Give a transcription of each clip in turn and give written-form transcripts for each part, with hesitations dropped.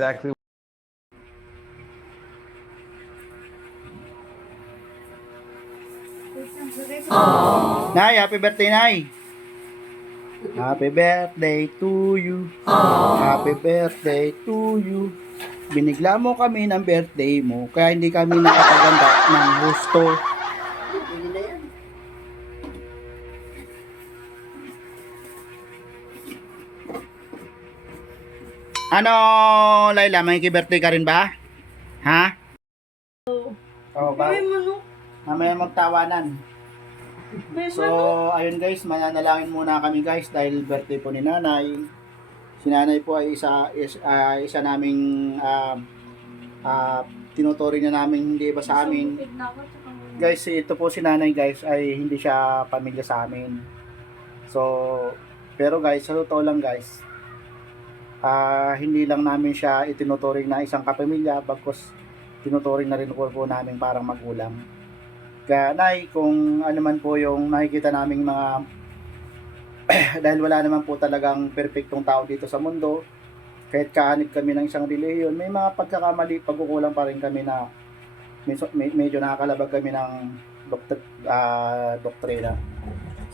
exactly. Nay, happy birthday, Nay. Happy birthday to you. Happy birthday to you. Binigla mo kami ng birthday mo, kaya hindi kami nakapaganda ng gusto. Ano, Laila, may birthday ka rin ba? Ha? Oo, ba? May manok. Mamaya magtawanan. May So, manok. ayun guys, mananalangin muna kami guys dahil birthday po ni Nanay. Si Nanay po ay isa naming tinuturing na namin hindi iba sa amin. Guys, ito po si Nanay guys ay hindi siya pamilya sa amin. So, pero guys, sa totoo lang guys, hindi lang namin siya itinuturing na isang kapamilya, bagkus tinuturing na rin po namin parang magulang. Kaya Nay, kung ano man po yung nakikita naming mga dahil wala naman po talagang perfectong tao dito sa mundo, kahit kaanib kami ng isang relihiyon, may mga pagkakamali, pagkukulang pa rin kami na medyo nakakalabag kami ng doktrina.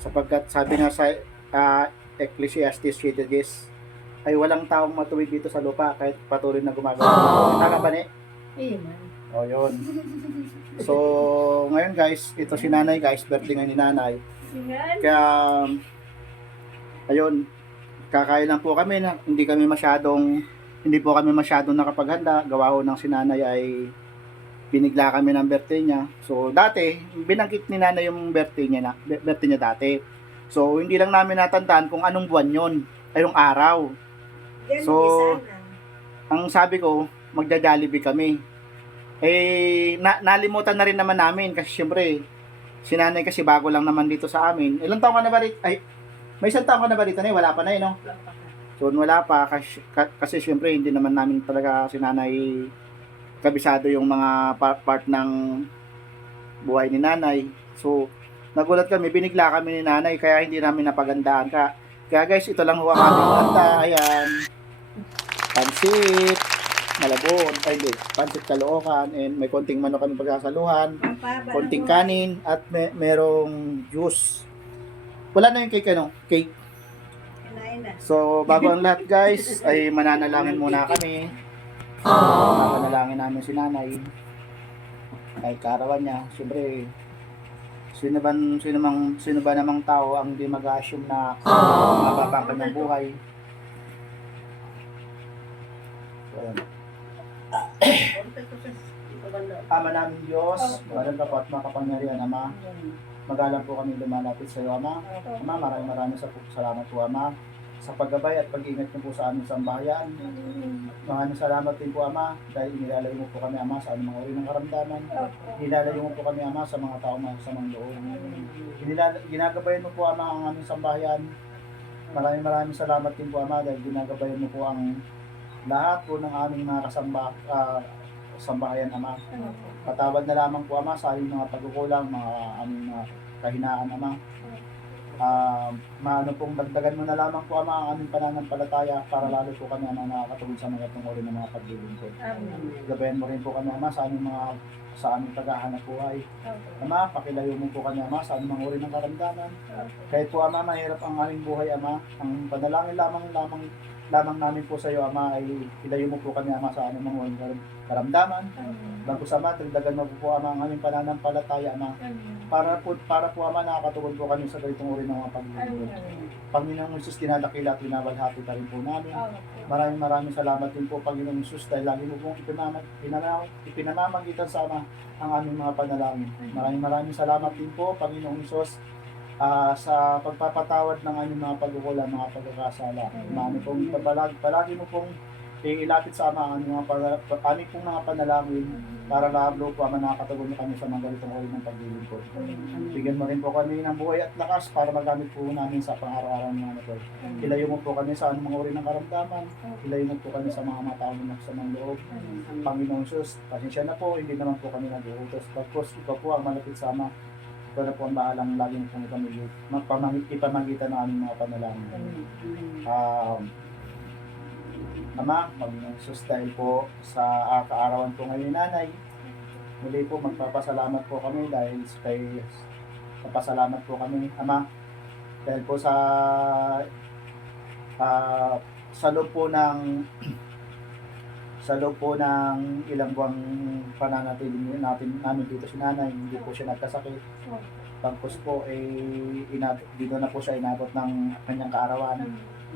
Sapagkat sabi nga sa Ecclesiastes 3:10 ay walang taong matuwid dito sa lupa kahit patuloy na gumagawa. Tama ba ni? O yun. So, ngayon guys, ito si Nanay guys, birthday ngayon ni Nanay. Kaya, ayun, kakain lang po kami na hindi po kami masyadong nakapaghanda. Gawa ho ng si Nanay ay binigla kami ng birthday niya. So, dati, binanggit ni Nanay yung birthday niya dati. So, hindi lang namin natandaan kung anong buwan yon, ay yung araw. So, ang sabi ko, magja-Jollibee kami. Nalimutan na rin naman namin kasi syempre si Nanay kasi bago lang naman dito sa amin. Ilang taon ka na ba rito? Ay, may isang taon ka na ba rito? Wala pa na no? So wala pa kasi syempre hindi naman namin talaga si Nanay kabisado yung mga part ng buhay ni Nanay. So nagulat kami, binigla kami ni Nanay kaya hindi namin napagandaan kaya guys, ito lang ho ang aming handa. Ayan, pansit malabon, pansit Caloocan, and may konting manok kami pagsasaluhan, konting kanin, at merong juice. Wala na yung cake, cake. So, bago ang lahat guys, ay mananalangin muna kami. Mananalangin namin si Nanay. Kahit kaarawan niya, siyempre, sino ba namang tao ang hindi mag-assume na mababa ang kanyang buhay. So, Ama namin Diyos, maraming kapat makapangyarihan Ama, magalang po kami lumalapit sa iyo Ama. Ama, maraming salamat po Ama sa paggabay at pag-iingat niyo po sa aming sambahayan. Maraming salamat din po Ama dahil inilalayo mo po kami Ama sa anumang uri ng karamdaman. Inilalayo mo po kami Ama sa mga taong masamang loob. Ginagabayan mo po Ama ang aming sambahayan. Maraming salamat din po Ama dahil ginagabayan mo po ang lahat po ng aming mga sambahayan Ama. Patawad na lamang po Ama sa aming mga pagkukulang, mga aming mga kahinaan Ama. Maano pong dagdagan mo na lamang po Ama ang aming pananampalataya para lalo po kami Ama nakakatulog sa mga tungkol ng mga paglilingkod. Gabayan mo rin po kami Ama sa aming paghahanap buhay. Ama, pakilayo mo po kami Ama sa anumang uri ng karamdaman. Kahit po Ama mahirap ang aming buhay Ama, ang panalangin lamang namin po sa iyo Ama ay ilayo mo po kami Ama sa anumang uri ng karamdaman. Bagkus Ama, dagdagan mo po Ama ang aming pananampalataya Ama. Para po Ama nakakatugon po kami sa ganitong uri ng mga paglilingkod. Panginoong Jesus, dinadakila at binabalhati pa rin po namin. Maraming salamat din po Panginoong Jesus dahil lagi mo pong ipinamamagitan sa Ama ang aming mga panalangin. Maraming salamat din po Panginoong Jesus sa pagpapatawad ng aming mga pagkukulang, mga pagkakasala. Palagi mo pong ilapit sa Ama ang aming pong mga panalangin para lalo po Ama nakakatugon kami sa mga ganitong uri ng paglilingkod. Bigyan mo rin po kami ng buhay at lakas para magamit po namin sa pang-araw-araw ng mga ito. Ilayo mo po kami sa anumang uri ng karamdaman. Ilayo mo po kami sa mga taong nagsamang loob. Panginoong Jesus, pasensya na po, hindi naman po kami nag-uutos. Tapos ikaw po ang malapit sa Ama. Ito na po ang bahalang lagi mo pong ipamagitan ng aming mga panalangin. Ama, Panginoong Jesus, dahil po sa kaarawan po ngayon ni nanay, muli po magpapasalamat po kami dahil kay papasalamat po kami, Ama, dahil po sa loob po ng ilang buwang pananatili namin dito si nanay, hindi po siya nagkasakit. Tapos po dito na po siya inabot ng kanyang kaarawan.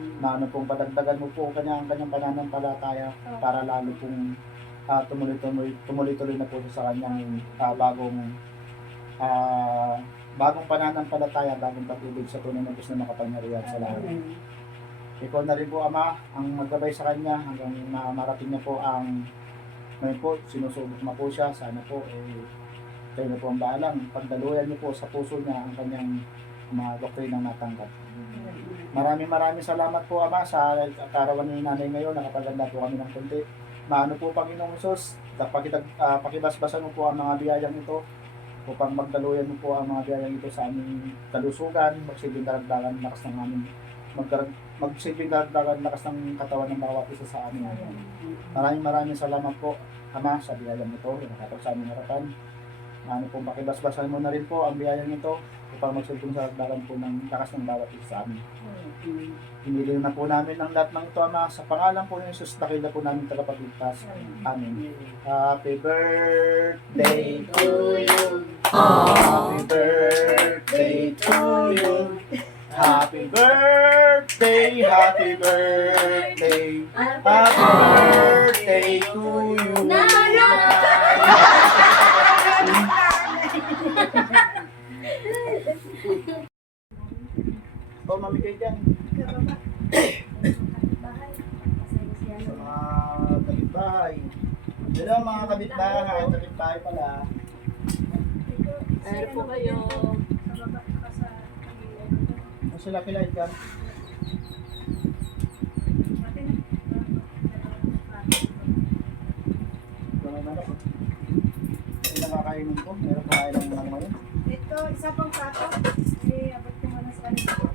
Na ano pong padagdagan mo po ang kanyang pananampalataya para lalo pong tumuloy-tuloy na po siya sa kanyang bagong pananampalataya, bagong pag-ibig sa tunay na Diyos na makapangyarihan sa lahat. Ikaw na rin po, Ama, ang maggabay sa kanya hanggang marating niya po ang ngayon po, sinusubok na po siya. Sana po, kayo na po ang bahalang pagdaluyan niyo po sa puso niya ang kanyang mga doktrinang natanggap. Maraming salamat po, Ama, sa karawan ni nanay ngayon. Nakapaganda po kami ng konti. Maano po, Panginoong Hesus, pakibasbasan mo po ang mga biyayang ito upang magdaluyan mo po ang mga biyayang ito sa aming kalusugan, magsilbing daragdagan lakas ng aming magsilbing daragdagan lakas ng katawan ng bawat isa sa amin. Maraming salamat po, Ama, sa biyayang ito, nakatapos sa aming harapan. Ano po, pakibasbasan mo na rin po ang biyayang ito upang magsilbing daragdagan po ng lakas ng bawat isa sa amin. Pinili na po namin ang lahat ng ito, Ama, sa pangalan po ni Jesus, dakila po namin tagapagligtas. Amen. Happy birthday to you. Happy birthday to you. Happy birthday, happy birthday, happy birthday to you. O, mamigay dyan. Sa mga kapitbahay. Hello mga kapitbahay, kapitbahay pala. Ano po kayo? Sila kilay ka. Gamay manok. Hindi nakakainin ko. Meron pa kain ng manok ngayon. Ito, isa pang plato. Abot ko muna sa kanila.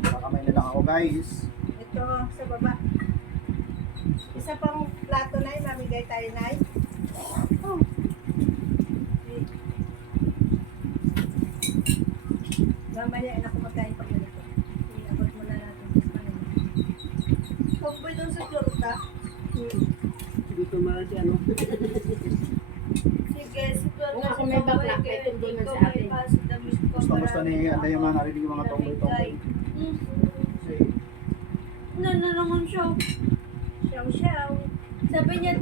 Baka may na lang ako, guys. Ito, sa baba. Isa pang plato na yun, mamigay tayo na yun. Oh. Mamaya, anak ko magkain pag ganito. Abot muna natin sa kanila. Pagboy doon sa Florida. Dito mahal si ano. Sige, super Kung ako may bakla, may tumbol na sa atin. Gusto ni Anday yung mga narinig yung mga tomboy-tomboy. Kasi, Na naman siya. Siyaw-siyaw. Sabi niya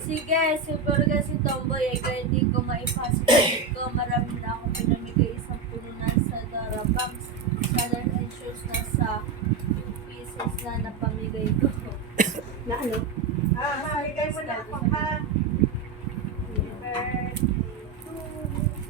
sige, super kasi tomboy kaya hindi ko maipasok ko. Marami na akong pinamigay isang puno na sa Darabangs. Southern and shoes na sa pieces na napamigay ko. Na ano? Mamigay mo na ako, ha? Happy birthday to you.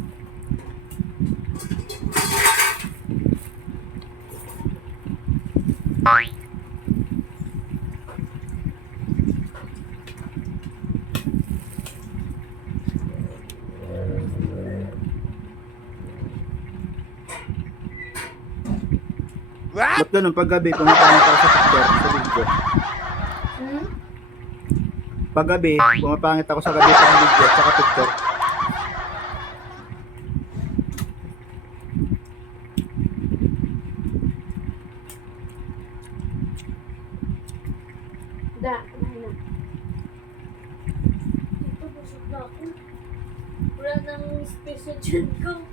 ba't ganun paggabi pumapangit ako sa picture, sa video? Paggabi, pumapangit ako sa gabi sa video, sa picture. Da, kumain na. Dito, busog na ako. Wala nang space sa chin ko.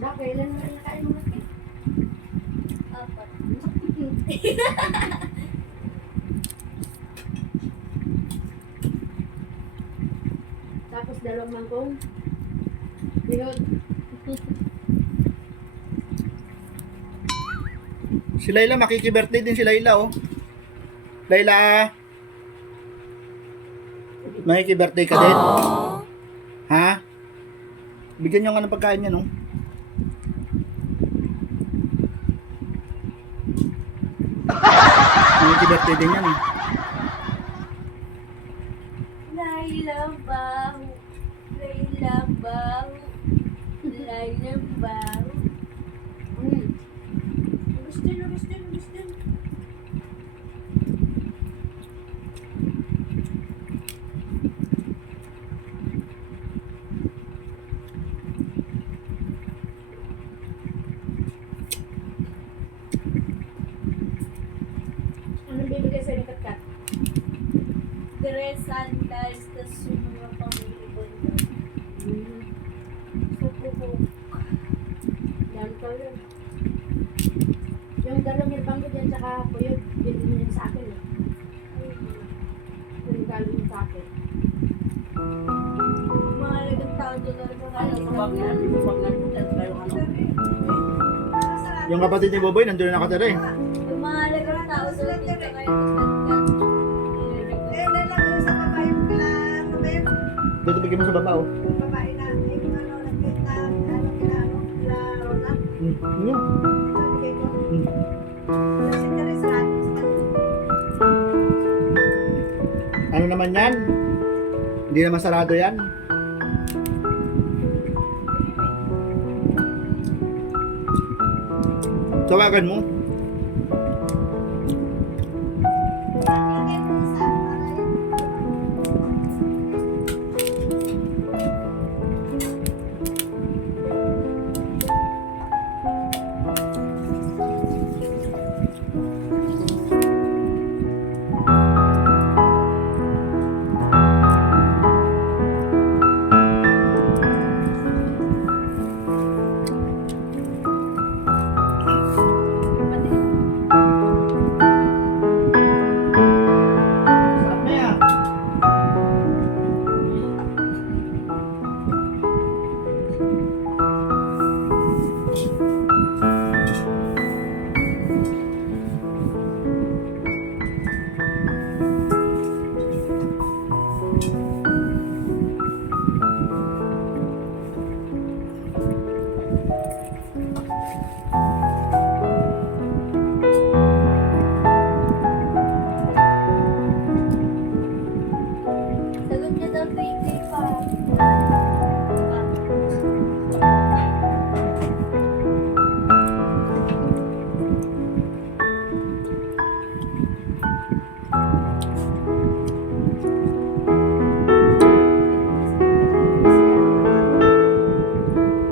Da, kailan na nakain mo natin? Apat. Tapos dalawang mangkong. Yun. Si Layla, makiki-birthday din si Layla, oh. Layla, makiki-birthday ka din? Ha? Bigyan nyo nga ng pagkain niya, no? Makiki-birthday din yan, eh. Nay, Kailang baho, kailang baho, kailang baho. Gusto na, gusto na, gusto na. Anong bibigay sa'yo ng katkat? Tres sandals, tas yung mga pang-ibon doon. Pupupuk. Yan ka yun. Yung dalawang ilbanggo dyan tsaka kuyog, yun din yun sa akin eh. Yung galing yun sa akin. Mga lagang tao doon na Yung kapatid ni Boboy, nandun na nakatira eh. yung mga lagang tao doon dito ngayon nagkatkat. Eh, lalaki sa babae yung kila Ruben. Dito bigyan mo sa baba oh. Yung babae na, eh, yung ano, nagkita, ano, kila Rona. Yun. Ito, bigay ko. Kasi Teresa natin sa kanila. Ano naman yan? Hindi naman sarado yan. Tawagan mo. Bigay ko isa, para yun. Sarap na yan. Sagot niya daw 20 pa.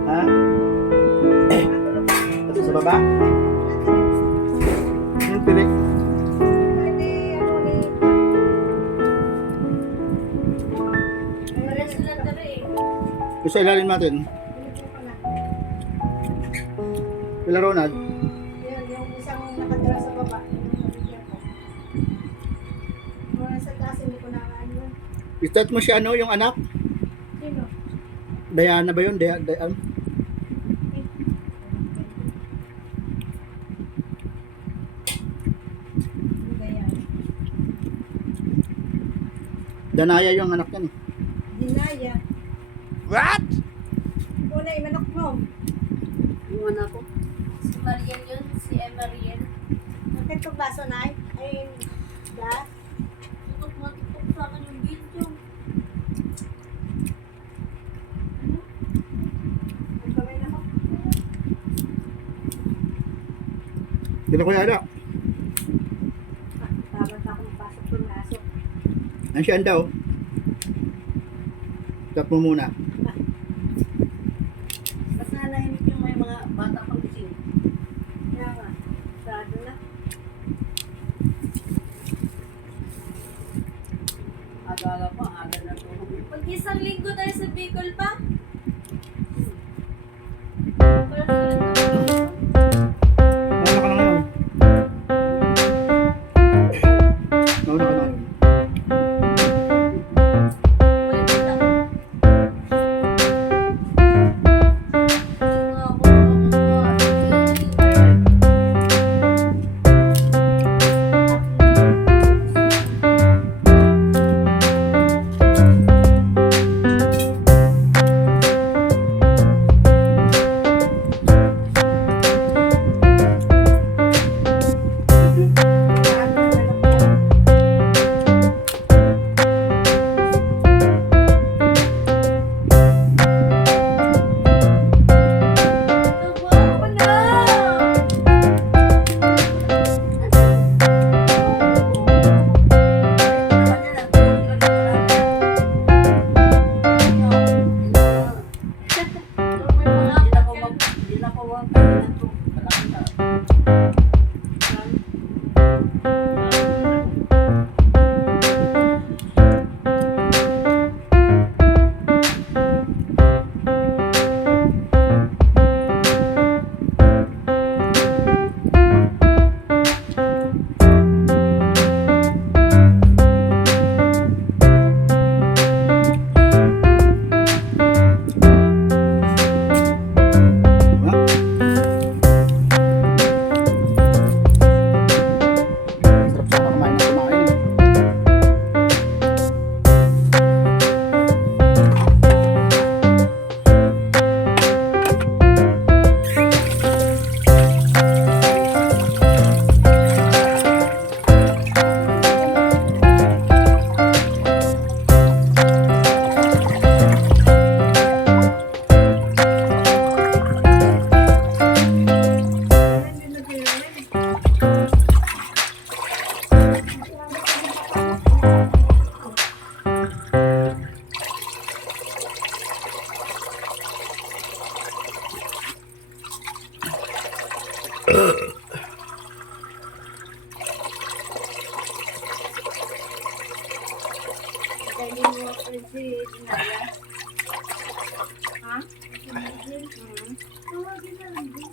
Ha? Ito sa baba? Yung pilik. Para sila tara eh. Yung sa ilalim natin. Pila Ronald. Yan, yung isang nakatira sa baba. Yung nabigyan ko. Mga sa taas, hindi ko na ano. Start mo siya ano, yung anak. Sino? Diana ba yun? Diana? Ganyan. Danaya yung anak yan eh. Dinaya. What? Una, imanok mo. Yung anak ko. Si Mariel yun, si Emariel. Bakit itong baso na ay gas? Tutok mo, tutok sa akin yung video. Ang kamay na ko. Dito ko yada. Tapos ako napasok yung aso. Ansyan daw. Tap mo muna. Mas nanahimik yung may mga bata pang gising. Kaya nga, sarado na. Aga-aga pa, aga na to. Pag isang linggo tayo sa Bicol pa. Para sila Mauna ka lang yun. Mauna ka lang. pwede lang. si Dinaya. Ha? Tawagin na lang din.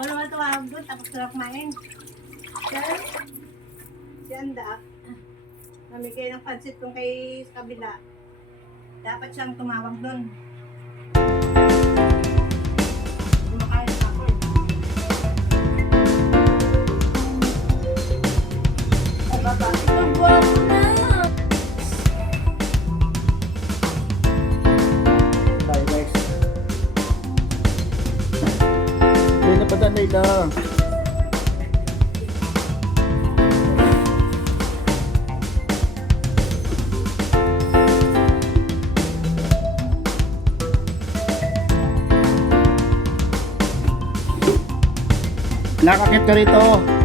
Wala nga tawag doon, tapos na kumain. Sir? Si Anda. Namigay ng pansit kung kay sa kabila. Dapat siyang tumawag doon. Kumakain ako eh. Ay, baba. Pagbuha ko na. Tayo guys. Hindi na padanay lang. Nakakit ka rito.